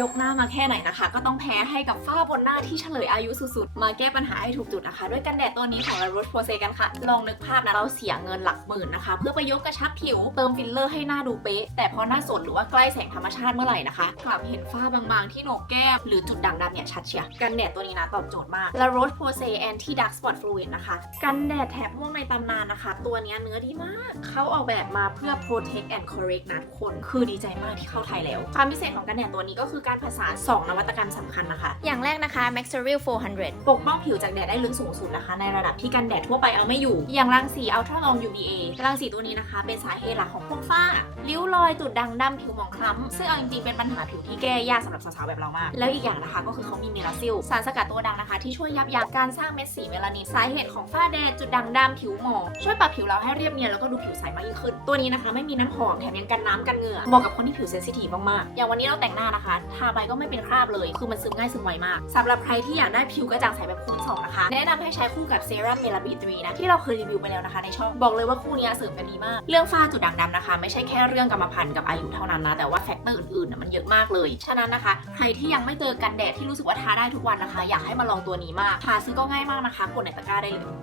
ยกหน้ามาแค่ไหนนะคะ ก็ต้องแพ้ให้กับฝ้าบนหน้าที่เฉลยอายุสุดๆ มาแก้ปัญหาให้ถูกจุดนะคะ ด้วยกันแดดตัวนี้ของ La Roche Posay กันค่ะ ลองนึกภาพนะเราเสียเงินหลักหมื่นนะคะ เพื่อไปยกกระชับผิวเติมฟิลเลอร์ให้หน้าดูเป๊ะ แต่พอหน้าสดหรือว่าใกล้แสงธรรมชาติเมื่อไหร่นะคะกลับเห็นฝ้าบางๆที่โหนกแก้มหรือจุดด่างดำเนี่ยชัดเชียกันแดดตัวนี้นะตอบโจทย์มาก La Roche Posay Anti Dark Spot Fluid นะคะกันแดดแถบม่วงในตำนานนะคะ ตัวนี้เนื้อดีมากเขาออกแบบมาเพื่อ protect and correct นะทุกคนคือดีใจมากที่เข้าไทยแล้วความพิเศษของกันแดดตัวนี้ก็คือการผสาน2 นวัตกรรมสำคัญนะคะ อย่างแรกนะคะ Max Real 400 ปกป้องผิวจากแดดได้ลึกสูงสุดนะคะ ในระดับที่กันแดดทั่วไปเอาไม่อยู่ อย่างรังสี Ultra Long UVA รังสีตัวนี้นะคะ เป็นสาเหตุหลักของพวกฝ้า ริ้วรอยจุดด่างดำผิวหมองคล้ำซึ่งเอาจริงๆเป็นปัญหาผิวที่แก้ยากสำหรับสาวๆแบบเรามาก แล้วอีกอย่างนะคะก็คือเขามีเมลาซิลสารสกัดตัวดังนะคะ ที่ช่วยยับยั้งการสร้างเม็ดสีเมลานินสาเหตุของฝ้าแดดจุดด่างดำผิวหมองช่วยปรับผิวเราให้เรียบเนียนแล้วก็ดูผิวใสมากยิ่งขึ้น ตัวนี้นะคะ ไม่มีน้ำหอมแถมยังกันน้ำกันเหงื่อเหมาะกับคนที่ผิวเซนซิทีฟมากๆอย่างวันนี้เราแต่งหน้านะคะทาไปก็ไม่เป็นคราบเลย คือมันซึมง่ายซึมไวมากสำหรับใครที่อยากได้ผิวกระจ่างใสแบบคูณสองนะคะ แนะนำให้ใช้คู่กับเซรั่มเมลาบีทรีนะ ที่เราเคยรีวิวไปแล้วนะคะในช่อง บอกเลยว่าคู่นี้เสริมกันดีมาก เรื่องฝ้าจุดด่างดำนะคะ ไม่ใช่แค่เรื่องกรรมพันธุ์กับอายุเท่านั้นนะ แต่ว่าแฟกเตอร์อื่นๆมันเยอะมากเลย ฉะนั้นนะคะ ใครที่ยังไม่เจอกันแดดที่รู้สึกว่าทาได้ทุกวันนะคะ อยากให้มาลองตัวนี้มาก หาซื้อก็ง่ายมากนะคะ กดในตะกร้าได้เลย